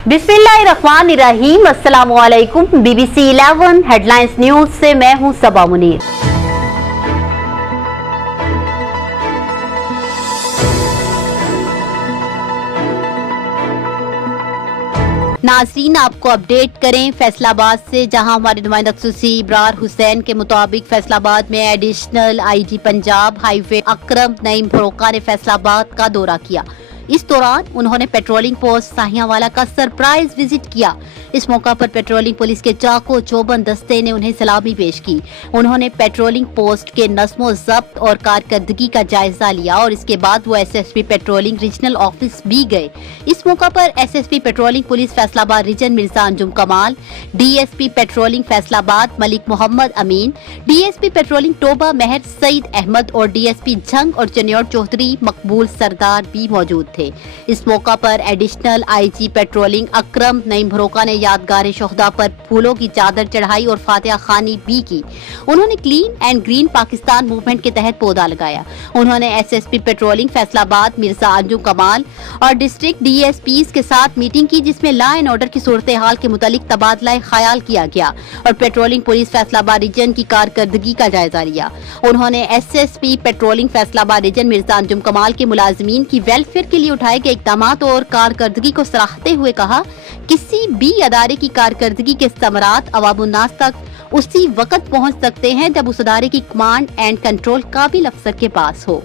बिस्मिल्लाहिर्रहमानिर्रहीम। अस्सलाम वालेकुम। BBC 11 हेडलाइंस न्यूज से मैं हूं सबा मुनीर। नाज़रीन, आपको अपडेट करें फैसलाबाद से, जहां हमारे नुमाइंदा खसूसी इब्रार हुसैन के मुताबिक फैसलाबाद में एडिशनल IG पंजाब हाईवे अकरम नईम फरोका ने फैसलाबाद का दौरा किया। इस दौरान उन्होंने पेट्रोलिंग पोस्ट साहियावाला का सरप्राइज विजिट किया। इस मौका पर पेट्रोलिंग पुलिस के चाको चौबंद दस्ते ने उन्हें सलामी पेश की। उन्होंने पेट्रोलिंग पोस्ट के नस्मो ज़ब्त और कारकर्दगी का जायजा लिया और इसके बाद वो SSP पेट्रोलिंग रीजनल ऑफिस भी गए। इस मौका पर SSP patrolling police Faisalabad region Mirza Anjum Kamal, DSP patrolling Faisalabad Malik Mohammad Amin, DSP patrolling Toba Mehar Saeed Ahmed और DSP झंग और चन्योर चौधरी मकबूल सरदार भी मौजूद थे। इस मौका पर एडिशनल IG पेट्रोलिंग अकरम नईम फरोका ने यादगार शोहदा पर फूलों की चादर चढ़ाई और फातिहा खानी भी की। उन्होंने clean and green Pakistan movement के तहत पौधा लगाया। उन्होंने SSP पेट्रोलिंग फैसलाबाद मिर्जा अंजुम कमाल और डिस्ट्रिक्ट DSPs के साथ मीटिंग की, जिसमें लॉ एंड ऑर्डर की सूरत हाल के मुतालिक तबादला ख्याल किया गया और पेट्रोलिंग पुलिस फैसलाबाद रीजन की कारकर्दगी का जायजा लिया। उन्होंने SSP patrolling Faisalabad region Mirza Anjum Kamal के मुलाजमीन की वेलफेयर के लिए उठाए गए इक़दामात और कारकर्दगी को सराहते हुए कहा, किसी भी अदारे की कारकर्दगी के समरात अवामुन्नास तक उसी वक्त पहुंच सकते हैं जब उस अदारे की कमांड एंड कंट्रोल काबिल अफसर के पास हो।